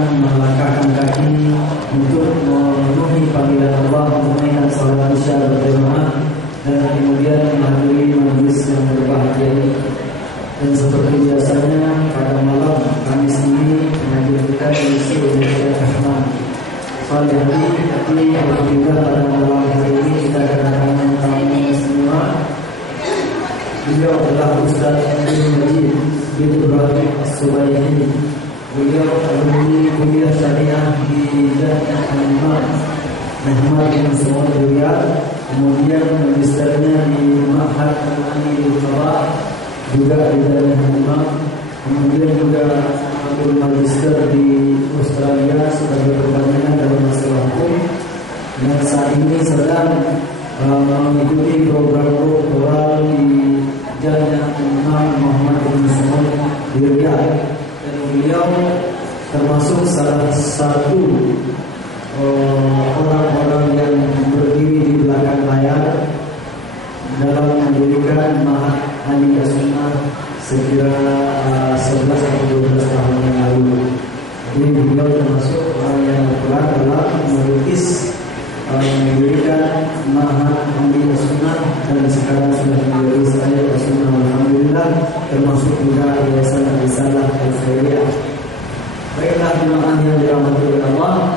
melangkahkan kaki untuk memenuhi panggilan Allah menunaikan salat isya berjamaah dan kemudian menghadiri majelis yang berbahagia ini. Dan seperti biasanya pada malam Kamis ini pengajian kita diisi oleh Syekh Ahmad Salihadi. Tapi alhamdulillah pada malam hari ini kita kedatangan tamu semua. Beliau adalah Ustaz Abdul Majid bin Ibrahim As-Subayyi. Beliau alumni kuliah syariah di Jami'ah Al-Imam Muhammad bin Saud Riyadh, kemudian magisternya di Ma'had Al-Amil Al-Qabah juga di Jami'ah Al-Imam, kemudian juga ambil magister di Australia sebagai perpanjangan dalam masalah hukum, dan saat ini sedang mengikuti program doktoral di Jami'ah Al-Imam Muhammad bin Saud Riyadh. Beliau termasuk salah satu orang-orang yang berdiri di belakang layar dalam mendirikan Ma'had Ahli Sunnah sekira 11 atau 12 tahun yang lalu. Jadi beliau termasuk orang yang berperan dalam merintis mendirikan Ma'had Ahli Sunnah, dan sekarang sudah menjadi Sayyid Sunnah alhamdulillah, termasuk juga Yayasan Risalah Al-Khairiyah. Baiklah jemaah yang dirahmati oleh Allah,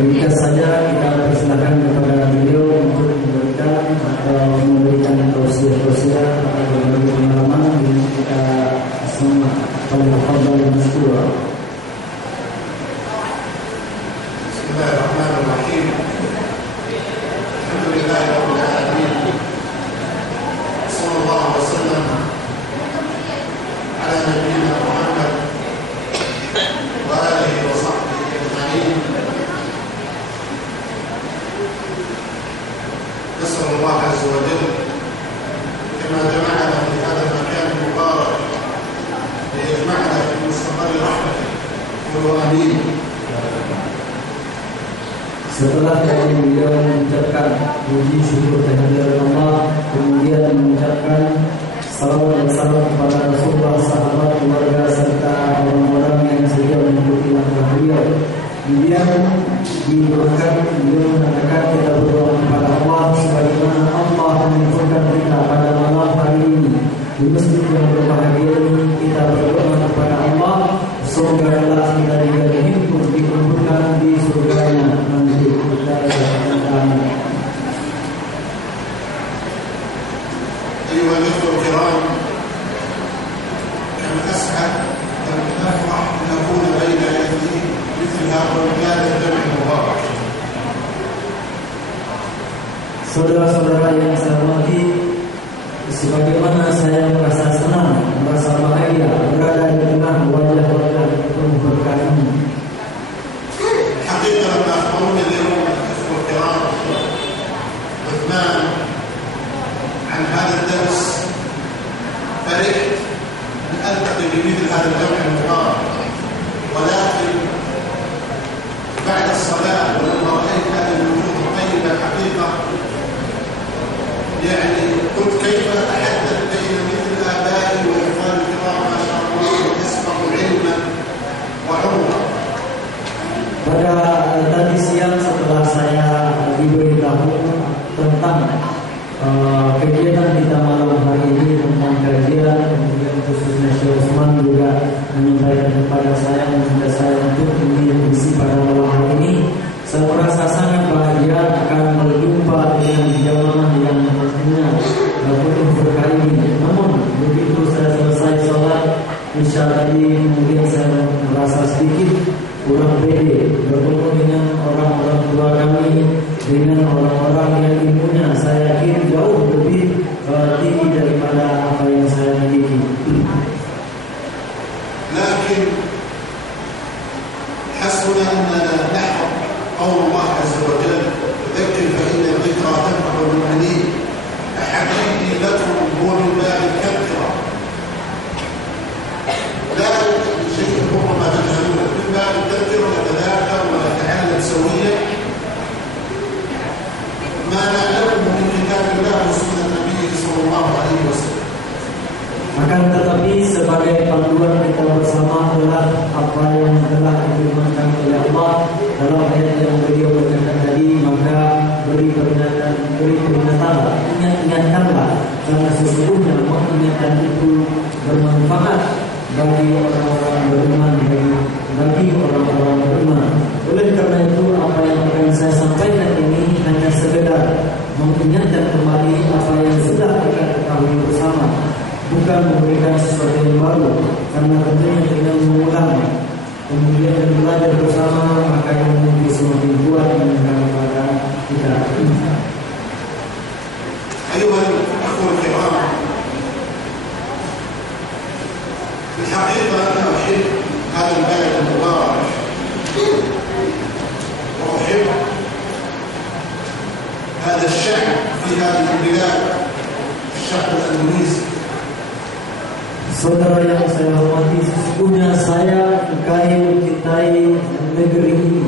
ringkas saja kita persilakan kepada beliau untuk memberikan tausiah-tausiah atau berbagi pengalaman dengan kita semua. Alhamdulillah masyaallah. Bismillahirrahmanirrahim. Alhamdulillahirabbil alamin. Sallallahu alaihi wasallam ala nabiyyina Muhammad wa alihi wa sahbihi ajma'in. نسأل الله عز وجل كما جمعنا في هذا المكان المبارك ليجمعنا في مستقر رحمته. قولوا آمين. Setelah tadi beliau mengucapkan puji syukur kehadirat Allah, kemudian mengucapkan salawat dan salam kepada Rasulullah, sahabat, keluarga serta orang-orang yang sedia mengikuti langkah beliau. Kemudian didoakan, beliau mengatakan kita berdoa kepada Allah sebagaimana Allah menunjukkan kita pada malam hari ini di masjid yang berbahagia ini. Kita berdoa kepada Allah semoga Allah kita dikumpulkan di surganya nanti. أيها الأخوة الكرام، كم أسعد وكم أفرح أن أكون بين يدي مثل هذا الجمع المبارك. Saudara-saudara yang saya hormati, sebagaimana saya merasa senang, merasa bahagia berada di tengah wajah-wajah penuh berkah ini. حقيقة لما أخبروني اليوم الأخوة الكرام عثمان عن هذا الدرس فرحت أن ألتقي بمثل هذا الجمع المبارك، ولكن بعد الصلاة ولما رأيت هذه الوجوه الطيبة الحقيقة يعني قلت كيف أتحدث بين مثل آبائي وإخواني الكرام ما شاء الله يسبقوا علما وعمرا. Pada tadi siang setelah saya diberitahu tentang kegiatan kita malam hari ini tentang kajian, kemudian khususnya Syekh Utsman juga menyampaikan kepada saya, meminta saya untuk mengisi pada malam hari ini. Saya merasa sangat bahagia akan berjumpa dengan jamaah yang tentunya penuh berkah ini. Namun begitu saya selesai sholat isya tadi, kemudian saya merasa sedikit kurang pede bertemu dengan orang-orang tua kami, dengan orang-orang yang ilmunya saya yakin jauh lebih tinggi daripada apa yang saya miliki. لكن حسبنا أننا نحفظ قول الله عز وجل ذكر فإن الذكرى تنفع المؤمنين. حديثي لكم هو من باب التذكرة، لا من شيء ربما تجهلونه، من باب التذكرة ونتذاكر ونتعلم سويا ما نعلمه من كتاب الله وسنة نبيه صلى الله عليه وسلم. Akan tetapi sebagai panduan kita bersama adalah apa yang telah karena sesungguhnya mengingatkan itu bermanfaat bagi orang-orang beriman, bagi orang-orang beriman. Oleh karena itu apa yang akan saya sampaikan ini hanya sekedar mengingatkan kembali apa yang sudah kita ketahui bersama, bukan memberikan sesuatu yang baru, karena tentunya dengan mengulang kemudian belajar bersama maka yang mungkin semakin kuat daripada kita. أيها الأخوة الكرام، في الحقيقة أنا أحب هذا البلد المبارك وأحب هذا الشعب في هذه البلاد، الشعب الأندونيسي. Saudara yang saya hormati, sesungguhnya saya mencintai negeri ini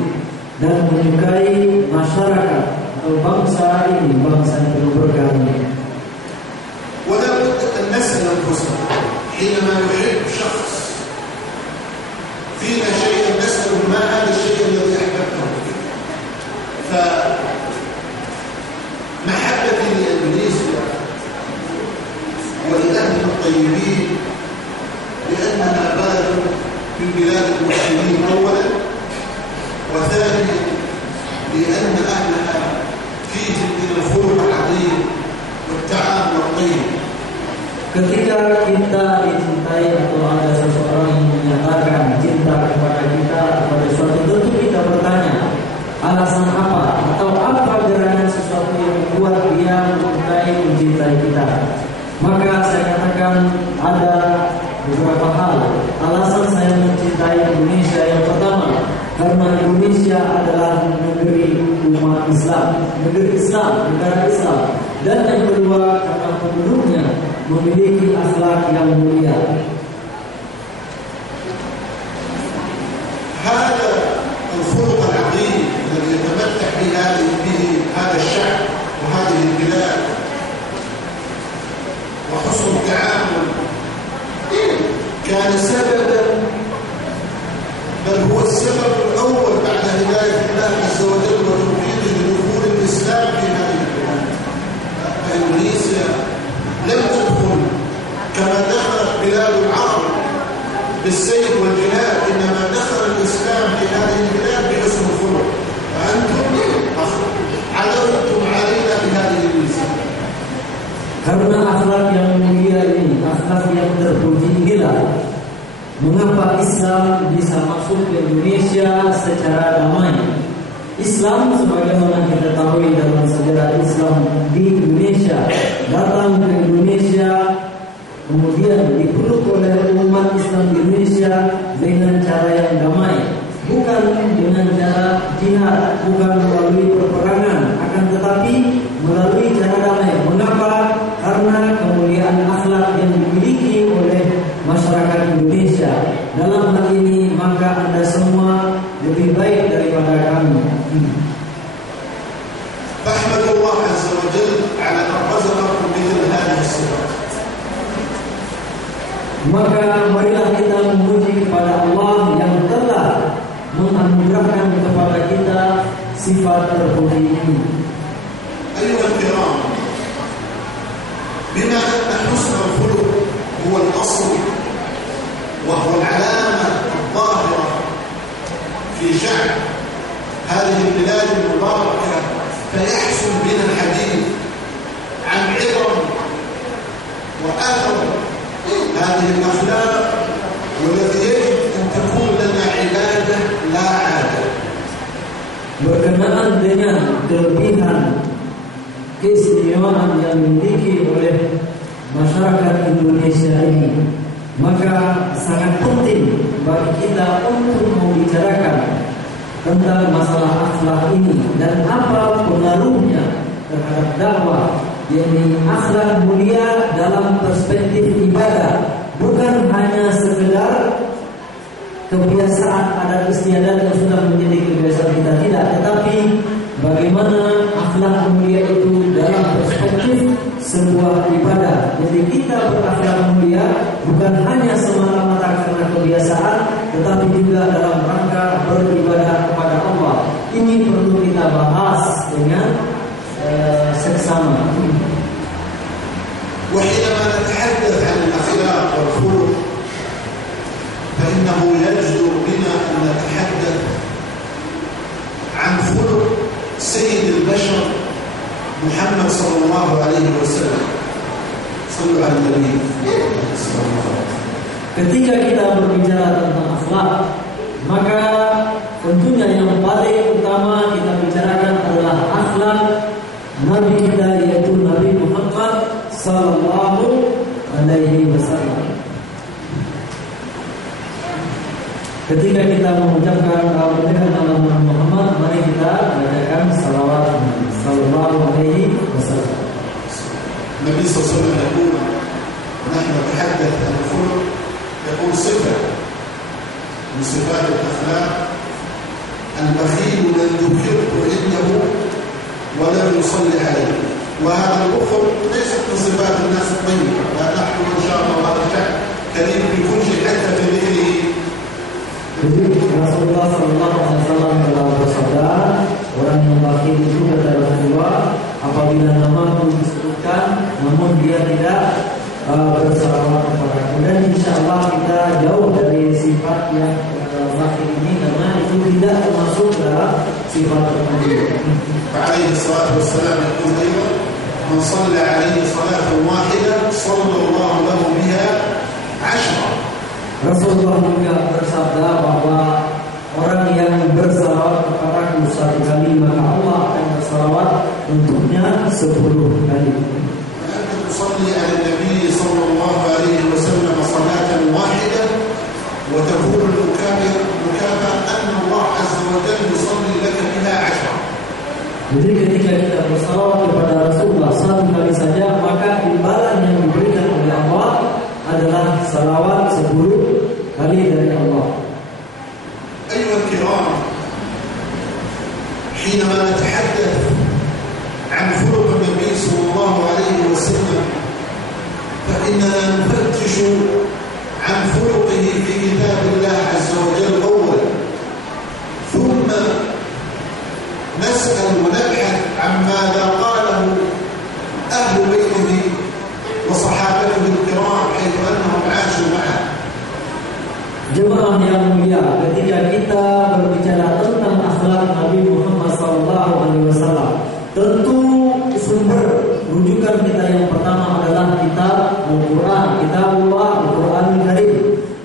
dan menyukai masyarakat atau bangsa ini, bangsa yang penuh berkah ini. ولا بد أن نسأل أنفسنا حينما نحب شخص فينا شيئا نسأله ما هذا الشيء الذي أحببته فيه. فمحبتي لإندونيسيا ولأهل الطيبين لأنها بلد من بلاد المسلمين أولا، وثانيا لأن أهلها فيهم من الخلق العظيم والتعامل الطيب. Ketika kita dicintai atau ada seseorang yang menyatakan cinta kepada kita pada suatu, tentu kita bertanya alasan apa atau apa gerangan sesuatu yang membuat dia mencintai kita. Maka saya katakan ada beberapa hal alasan saya mencintai Indonesia. Yang pertama, karena Indonesia adalah negeri umat Islam, negeri Islam, negara Islam. Dan yang kedua, karena penduduknya memiliki akhlak yang mulia. هذا الخلق العظيم الذي يتمتع به هذا الشعب وهذه البلاد وحسن التعامل كان سببا، بل هو السبب الأول بعد هداية الله عز وجل وتوفيقه لدخول الإسلام في هذه البلاد. فإندونيسيا لم تدخل كما دخلت بلاد العرب بالسيف والجهاد، إنما دخل الإسلام في هذه البلاد بحسن الخلق. فأنتم عدلتم علينا بهذه الميزان. Karena akhlak yang mulia ini, akhlak yang terpuji inilah mengapa Islam bisa masuk ke Indonesia secara damai. Islam sebagaimana kita ketahui dalam sejarah Islam di Indonesia, datang ke Indonesia kemudian dipeluk oleh umat Islam di Indonesia dengan cara yang damai, bukan dengan cara jihad, bukan melalui peperangan, akan tetapi melalui cara damai. Mengapa? Karena kemuliaan akhlak yang dimiliki oleh masyarakat Indonesia. Dalam hal ini maka Anda semua lebih baik daripada kami. فاحمد الله عز وجل على أن رزقكم مثل هذه الصفات. Maka marilah kita memuji kepada Allah yang telah menganugerahkan kepada kita sifat terpuji ini. أيها الكرام، بما أن حسن الخلق هو الأصل وهو العلامة الظاهرة في شعب هذه البلاد المباركة، فيحسن بنا الحديث عن عظم وأثر هذه الأخلاق، والذي يجب أن تكون لنا عبادة لا عادة. Berkenaan dengan kelebihan keistimewaan yang dimiliki oleh masyarakat Indonesia ini, maka sangat penting bagi kita untuk membicarakan tentang masalah akhlak ini dan apa pengaruhnya terhadap dakwah, yakni akhlak mulia dalam perspektif ibadah, bukan hanya sekedar kebiasaan adat istiadat yang sudah menjadi kebiasaan kita, tidak, tetapi bagaimana akhlak mulia itu dalam perspektif sebuah ibadah. Jadi kita berakhlak mulia bukan hanya semata-mata karena kebiasaan, tetapi juga dalam rangka beribadah kepada Allah. Ini perlu kita bahas dengan seksama. الله عليه وسلم. صلوا على النبي صلى الله عليه وسلم. Ketika kita berbicara tentang akhlak, maka tentunya yang paling utama kita bicarakan adalah akhlak Nabi kita, yaitu Nabi Muhammad sallallahu alaihi wasallam. Ketika kita mengucapkan nama Muhammad, mari kita bacakan salawat sallallahu alaihi wasallam. Nabi sallallahu alaihi wasallam يقول نحن نتحدث عن الخلق، يقول صفة من صفات الأخلاق: البخيل من ذكرت عنده ولم يصلي عليه. وهذا البخل ليست من صفات الناس الطيبة، لا نحن إن شاء الله هذا كريم في كل شيء حتى في ذكره. Jadi Rasulullah Sallallahu Alaihi Wasallam telah bersabda, orang yang bakhil itu kata Rasulullah, apabila nama disebutkan, namun dia tidak bersalawat kepadaku. Dan insya Allah kita jauh dari sifat yang bakhil ini, karena itu tidak termasuk dalam sifat tertentu. عليه الصلاة والسلام يقول أيضا: من صلى عليه صلاة واحدة صلى الله له بها 10. Rasulullah juga bersabda bahwa orang yang bersalawat kepadaku 1 kali, maka Allah akan bersalawat untuknya 10 kali. أنت تصلي على النبي صلى الله عليه وسلم صلاة واحدة وتكون المكافأة أن الله عز وجل يصلي لك بها 10. Jadi ketika kita bersalawat kepada Rasulullah 1 kali saja, maka imbalan yang diberikan oleh Allah adalah salawat 10 kali dari Allah. أيها الكرام، حينما نتحدث عن خلق النبي صلى الله عليه وسلم فإننا نفتش عن خلقه في كتاب الله عز وجل أولا، ثم نسأل ونبحث عن ماذا قاله أهل بيته وصحابته الكرام حيث أنهم عاشوا معه. Jemaah yang mulia, ketika kita berbicara tentang akhlak Nabi Muhammad SAW, tentu sumber rujukan kita yang pertama adalah kitab Al-Quran, kitabullah Al-Quran Karim.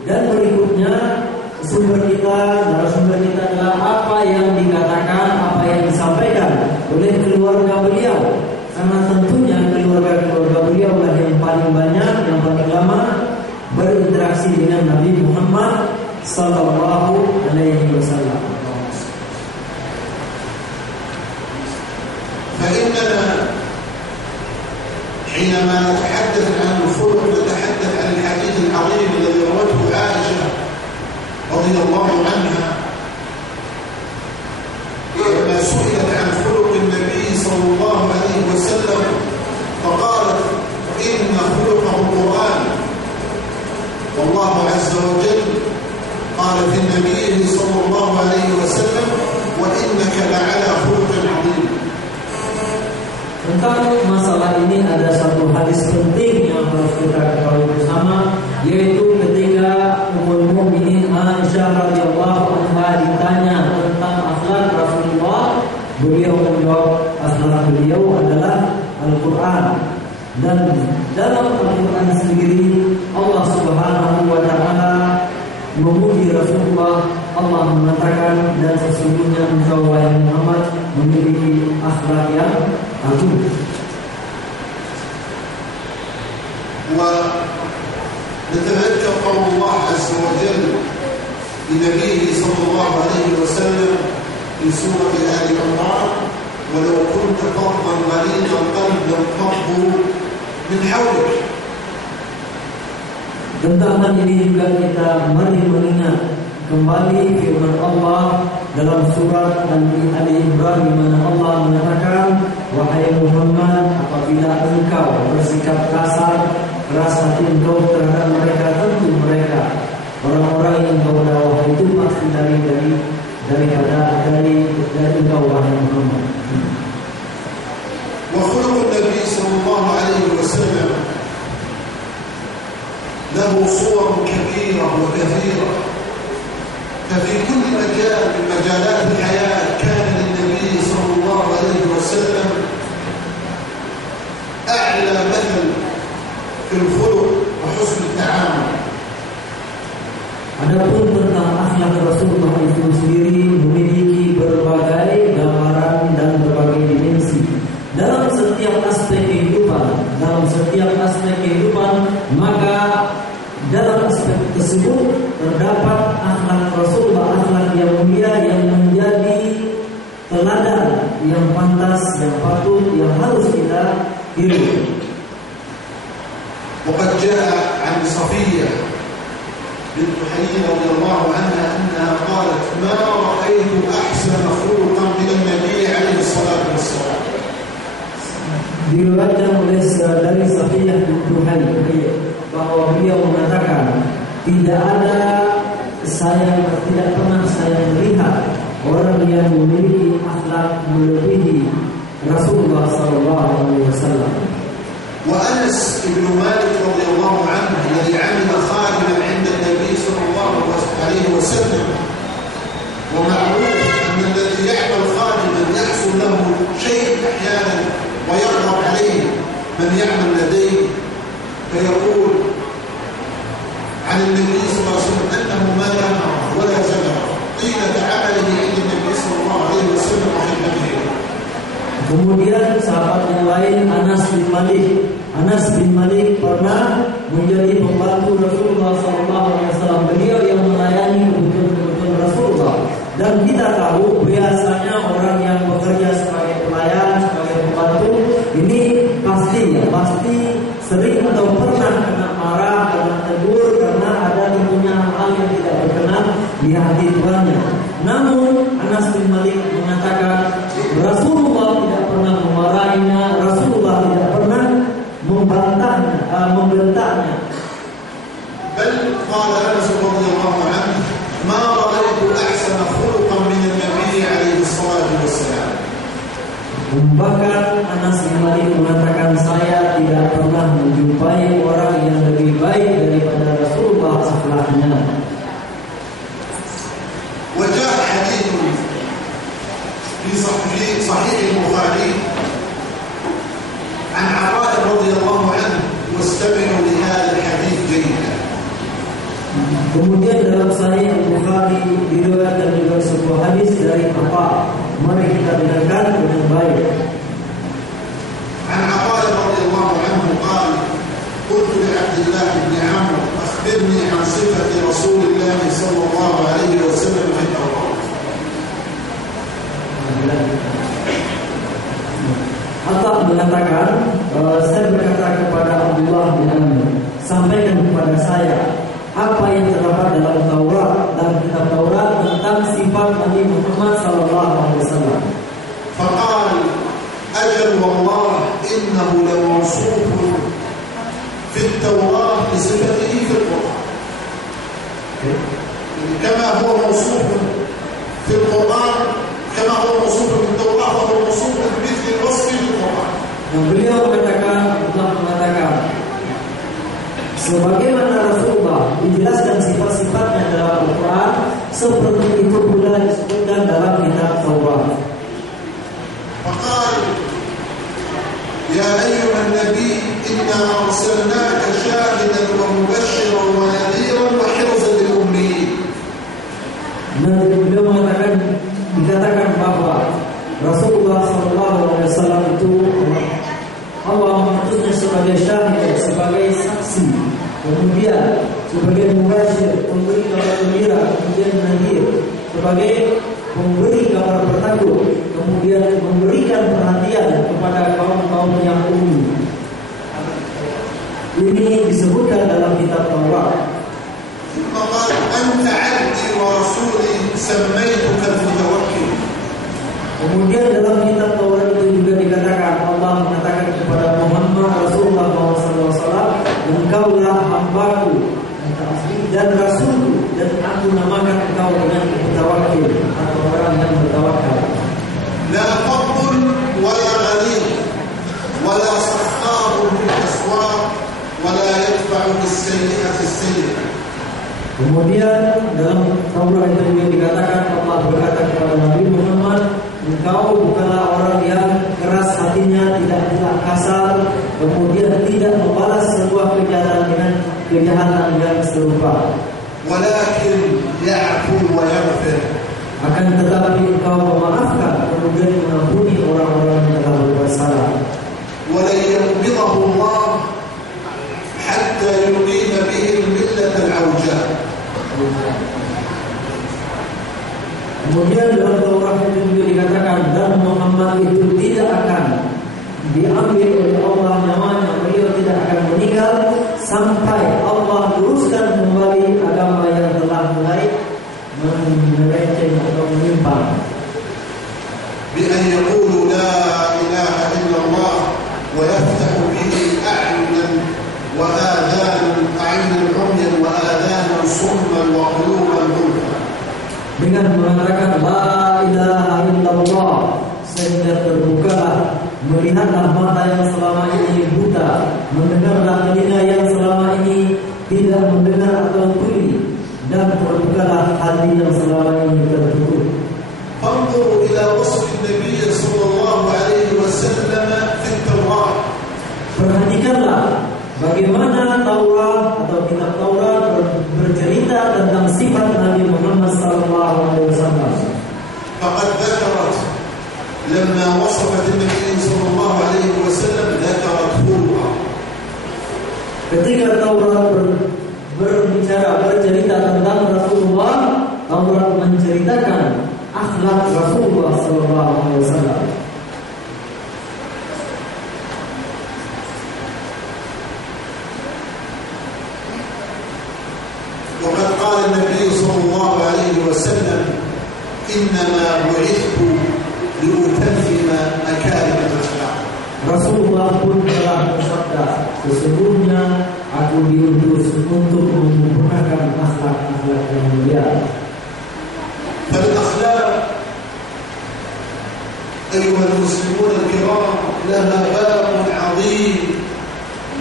Dan berikutnya sumber kita, narasumber kita adalah apa yang dikatakan, apa yang disampaikan oleh keluarga beliau. Karena tentunya keluarga beliau lah yang paling banyak, yang paling lama berinteraksi dengan Nabi Muhammad sallallahu alaihi wasallam. فإننا حينما نتحدث عن الخلق نتحدث عن الحديث العظيم الذي روته عائشة رضي الله عنها لما سئلت عن خلق النبي صلى الله عليه وسلم فقالت: إن خلقه القرآن. والله عز وجل قال في النبي صلى الله عليه وسلم: وإنك لعلى خلق عظيم. Tentang masalah ini ada satu hadis penting yang harus kita ketahui bersama, yaitu ketika Ummul Mukminin Aisyah radhiyallahu anha ditanya tentang akhlak Rasulullah, beliau menjawab akhlak beliau adalah Al-Quran. Dan dalam Al-Quran sendiri Allah Subhanahu wa ta'ala memuji Rasulullah. Allah mengatakan, dan sesungguhnya engkau wahai Muhammad memiliki akhlak yang agung. ونتذكر قول الله عز وجل لنبيه صلى الله عليه وسلم في سورة آل عمران: ولو كنت فظا غليظ القلب لانفضوا من حولك. Tentang hal ini juga kita mari mengingat kembali firman Allah dalam surat Ali Imran, di mana Allah mengatakan, wahai Muhammad, apabila engkau bersikap kasar, keras hati engkau terhadap mereka, tentu mereka orang-orang yang engkau dakwah itu pasti dari engkau wahai Muhammad. وخلق النبي صلى الله عليه وسلم له صور كبيرة وكثيرة، ففي كل مجال من مجالات الحياة كان للنبي صلى الله عليه وسلم Adapun tentang akhlak Rasulullah itu sendiri memiliki berbagai gambaran dan berbagai dimensi dalam setiap aspek kehidupan, maka dalam aspek tersebut terdapat akhlak Rasulullah, akhlak yang mulia yang menjadi teladan, yang pantas, yang patut, yang harus kita tiru. وقد جاء عن صفية بنت حيي رضي الله عنها أنها قالت ما رأيت أحسن خلقا من النبي عليه الصلاة والسلام. Diriwayatkan oleh dari Safiyah bintu Hayy bahwa beliau mengatakan tidak pernah saya melihat orang yang memiliki akhlak melebihi Rasulullah sallallahu alaihi wasallam. وأنس بن مالك رضي الله عنه الذي عمل خادما عند النبي صلى الله عليه وسلم، ومعروف أن الذي يعمل خادما يحصل له شيء أحيانا ويغضب عليه من يعمل لديه، فيقول عن النبي صلى الله عليه وسلم أنه ما نام ولا زجر طيلة عمله عند النبي صلى الله عليه وسلم وخدمته. Kemudian sahabat yang lain Anas bin Malik pernah menjadi pembantu Rasulullah SAW. Beliau yang melayani kebutuhan Rasulullah. Dan kita tahu biasanya orang yang bekerja sebagai pelayan, sebagai pembantu ini pasti sering atau pernah kena marah, kena tegur karena ada tentunya hal yang tidak berkenan di hati Tuhannya. Namun Anas bin Malik mengatakan Rasulullah tidak pernah memarahinya, Rasulullah tidak pernah membentaknya. بل قال أنس رضي الله عنه ما رأيت أحسن خلقا من النبي عليه الصلاة والسلام. Bahkan Anas bin Malik mengatakan saya tidak pernah menjumpai orang yang lebih baik daripada Rasulullah akhlaknya. وجاء حديث في صحيح البخاري عن عطاء رضي الله عنه واستمعوا لهذا الحديث جيدا. Kemudian dalam Sahih Bukhari diriwayatkan juga sebuah hadis dari Atha. Mari kita dengarkan dengan baik. عن عطاء رضي الله عنه قال قلت لعبد الله بن عمرو أخبرني عن صفة رسول الله صلى الله عليه وسلم في التوراة. Atha mengatakan, saya berkata kepada Abdullah bin Amr, sampaikan kepada saya apa yang terdapat dalam Taurat dan kitab Taurat tentang sifat Nabi Muhammad sallallahu alaihi wasallam. فقال أجل والله إنه لموصوف في التوراة بصفته في القرآن. كما هو موصوف في القرآن كما هو موصوف في التوراة فهو موصوف بمثل الوصف في القرآن. Dan beliau mengatakan sebagaimana Rasulullah dijelaskan sifat-sifatnya dalam Al-Quran, seperti itu pula disebutkan dalam kitab Taurat. فقال يا أيها النبي إنا أرسلناك شاهدا ومبشرا ونذيرا وحرزا للأميين. Dan beliau dikatakan bahwa Rasulullah SAW itu Allah mengutusnya sebagai syahid, sebagai saksi, kemudian sebagai mubasyir, pemberi kabar gembira, kemudian nadhir, sebagai pemberi kabar bertakut, kemudian memberikan perhatian kepada kaum-kaum yang umum. Ini disebutkan dalam kitab Taurat. فقال أنت عبدي ورسولي سميتك المتوكل. Kemudian dalam kitab Taurat itu juga dikatakan, Allah mengatakan kepada Muhammad Rasulullah SAW, engkaulah hambaku dan rasulku, dan aku namakan engkau dengan mutawakkil atau orang yang bertawakal. لا فضل ولا غليظ ولا سخار في الأسواق ولا يدفع بالسيئة السيئة. Kemudian dalam Taurat itu juga dikatakan, Allah berkata kepada Nabi Muhammad, engkau bukanlah orang yang keras hatinya, tidak kasar, kemudian tidak membalas sebuah kejahatan dengan kejahatan yang serupa. ولكن Akan tetapi engkau memaafkan, kemudian mengampuni orang-orang yang telah berbuat salah. ولن يقبضه الله حتى يقيم به الملة العوجاء. Kemudian dalam Taurat itu juga dikatakan, dan Muhammad itu tidak akan diambil oleh Allah nyawanya, beliau tidak akan meninggal sampai Allah luruskan kembali agama yang telah mulai melenceng atau menyimpang. بأن يقولوا لا إله إلا الله ويفتح به أعينا وآذانا عميا وآذانا صما وقلوبا غلفا. Dengan mengatakan la ilaha illallah, sehingga terbukalah, melihatlah mata yang selama ini buta, mendengarlah telinga yang selama ini tidak mendengar atau tuli, dan terbukalah hati yang selama ini tertutup. فانظروا إلى وصف النبي صلى الله عليه وسلم في التوراة. Perhatikanlah bagaimana Taurat atau kitab Taurat bercerita tentang sifat Nabi Muhammad SAW. فقد ذكرت لما وصفت النبي صلى الله عليه وسلم ذكرت خلقه. Ketika Taurat bercerita tentang Rasulullah, Taurat menceritakan akhlak Rasulullah SAW. وقد قال النبي صلى الله عليه وسلم إنما بعثت لأتمم مكارم الأخلاق. Rasulullah pun telah bersabda, sesungguhnya aku diutus untuk menyempurnakan akhlak-akhlak yang mulia. فالأخلاق أيها المسلمون الكرام لها باب عظيم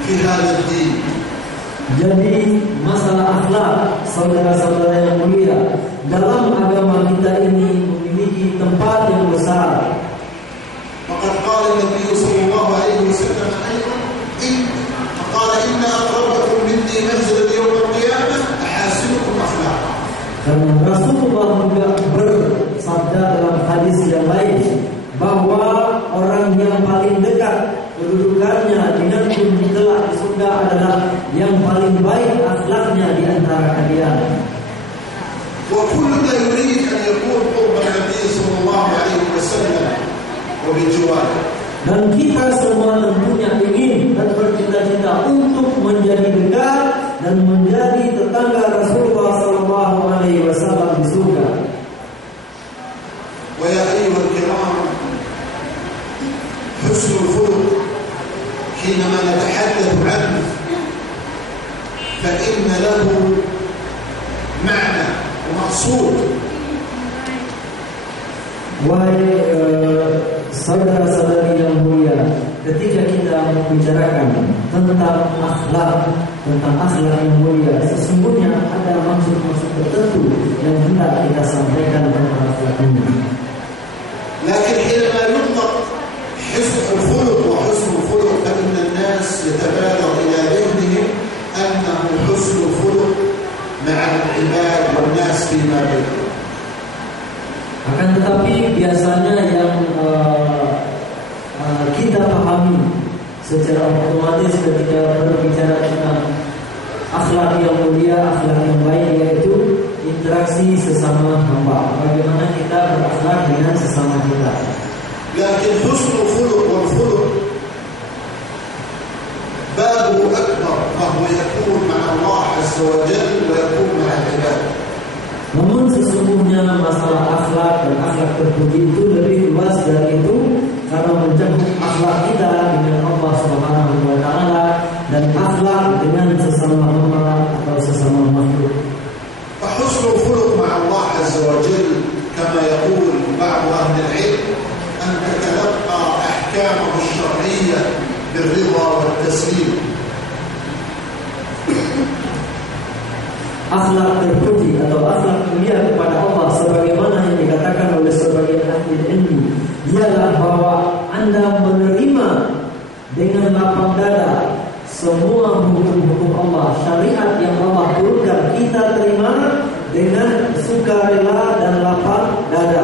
في هذا الدين. Jadi masalah akhlak, saudara-saudara yang mulia, dalam agama kita ini memiliki tempat yang besar. وقد قال النبي صلى الله عليه وسلم أيضا قال إن أقربكم مني منزلا يوم القيامة أحاسنكم أخلاقا. Karena Rasulullah juga bersabda dalam hadis yang lain bahwa orang yang paling dekat kedudukannya denganku kelak di surga adalah yang paling baik akhlaknya di antara kalian. وكلنا يريد أن يكون قرب النبي صلى الله عليه وسلم وبجواره. Dan kita semua tentunya ingin dan bercita-cita untuk menjadi dekat dan menjadi tetangga Rasulullah SAW di surga. ويا أيها الكرام حسن الخلق حينما نتحدث عنه فإن له معنى ومقصود. Wahai saudara-saudari yang mulia, ketika kita membicarakan tentang akhlak yang mulia, sesungguhnya ada maksud-maksud tertentu yang hendak kita sampaikan tentang akhlak ini. لكن حينما يطلق حسن الخلق وحسن الخلق فإن الناس يتبادر إلى ذهنهم أنه حسن الخلق مع العباد والناس فيما بينهم. Akan tetapi biasanya yang kita pahami secara otomatis ketika berbicara tentang akhlak yang mulia, akhlak yang baik, yaitu interaksi sesama hamba. Bagaimana kita berakhlak dengan sesama kita. لكن حسن الخلق والخلق بابه أكبر فهو يكون مع الله عز وجل ويكون مع العباد. Namun sesungguhnya masalah akhlak dan akhlak terpuji itu lebih luas dari itu, karena mencakup akhlak kita dengan Allah Subhanahu wa taala dan akhlak dengan sesama hamba atau sesama makhluk. فحسن الخلق مع الله عز وجل كما يقول بعض أهل العلم أن تتلقى أحكامه الشرعية بالرضا والتسليم. Akhlak terpuji atau akhlak mulia kepada Allah sebagaimana yang dikatakan oleh sebagian ahli ilmu ialah bahwa Anda menerima dengan lapang dada semua hukum-hukum Allah, syariat yang Allah turunkan, kita terima dengan sukarela dan lapang dada.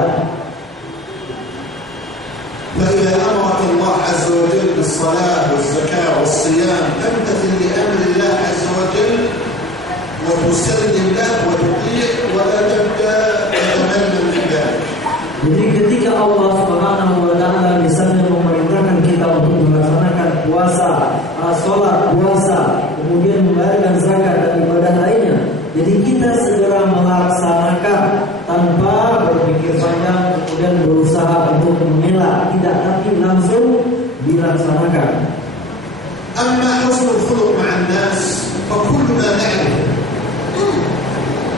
وتسر لله وتطيع ولا تبدا تتمنى من ذلك. Jadi ketika Allah Subhanahu wa taala misalnya memerintahkan kita untuk melaksanakan puasa, sholat, puasa, kemudian membayarkan zakat dan ibadah lainnya, jadi kita segera melaksanakan tanpa berpikir panjang, kemudian berusaha untuk mengelak, tidak, tapi langsung dilaksanakan. أما حسن الخلق مع الناس فكلنا نعرف.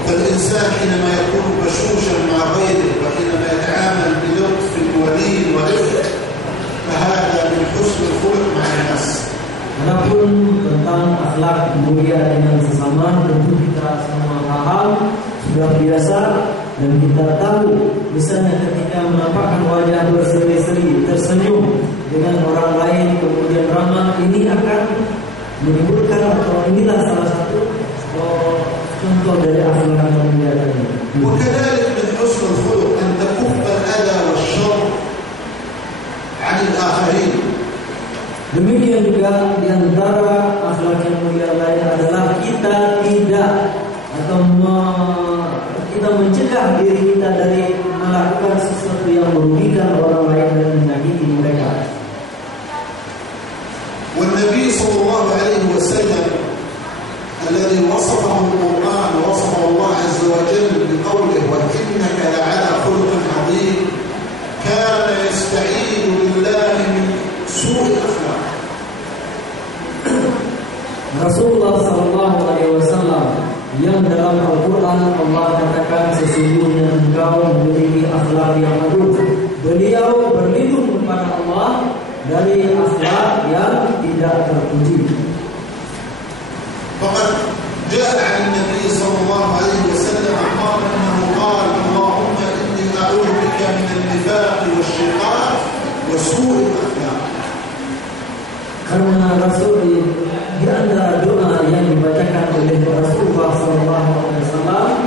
فالإنسان حينما يكون بشوشا مع غيره وحينما يتعامل بلطف ولين ورفق فهذا من حسن الخلق مع الناس. Adapun tentang akhlak mulia dengan sesama, tentu kita semua paham, sudah biasa, dan kita tahu. Misalnya ketika menampakkan wajah berseri-seri, tersenyum dengan orang lain, kemudian ramah, ini akan menimbulkan, atau inilah salah satu contoh dari akhlak yang mulia tadi. وكذلك من حسن الخلق أن تكف الأذى والشر عن الآخرين. Demikian juga di antara akhlak yang mulia lain adalah kita tidak atau kita mencegah diri kita dari melakukan sesuatu yang merugikan orang lain dan menyakiti mereka. والنبي صلى الله عليه وسلم الذي وصفه القرآن ووصفه الله عز وجل بقوله وإنك لعلى خلق عظيم كان يستعيذ بالله من سوء الأخلاق. Rasulullah Sallallahu Alaihi Wasallam yang dalam Al-Quran Allah katakan sesungguhnya engkau memiliki akhlak yang bagus. Beliau berlindung kepada Allah dari akhlak yang tidak terpuji. فقد جاء عن النبي صلى الله عليه وسلم قال انه قال اللهم اني اعوذ بك من النفاق والشقاق وسوء الاخلاق. Karena Rasul di antara doa yang dibacakan oleh Rasulullah SAW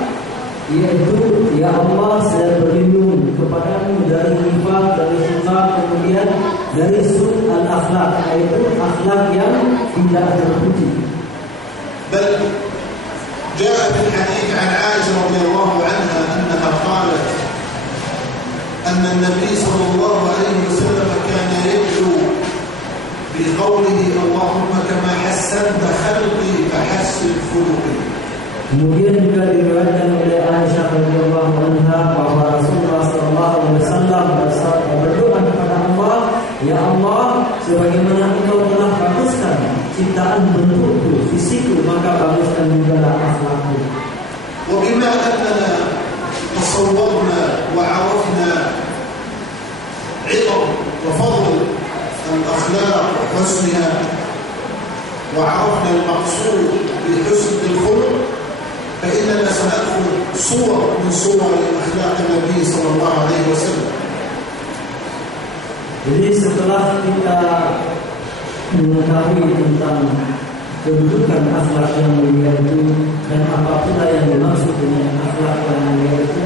yaitu, ya Allah, saya berlindung kepadamu dari nifaq, dari syaqaq, kemudian dari su' al-akhlaq, yaitu akhlak yang tidak terpuji. بل جاء في الحديث عن عائشة رضي الله عنها أنها قالت أن النبي صلى الله عليه وسلم كان يدعو بقوله اللهم كما حسنت خلقي فحسن خلقي. Kemudian juga diriwayatkan oleh Aisyah radhiyallahu anha bahwa Rasulullah sallallahu alaihi wasallam berdoa kepada Allah, ya Allah, sebagaimana Engkau telah baguskan ciptaan bentukku, fisikku, maka baguskan juga akhlakku. وبما أننا تصورنا وعرفنا عظم وفضل الأخلاق وحسنها وعرفنا المقصود بحسن الخلق فإننا سنأخذ صور من صور أخلاق النبي صلى الله عليه وسلم. Jadi setelah kita mengetahui tentang kedudukan akhlak yang mulia itu dan apa pula yang dimaksud dengan akhlak yang mulia itu,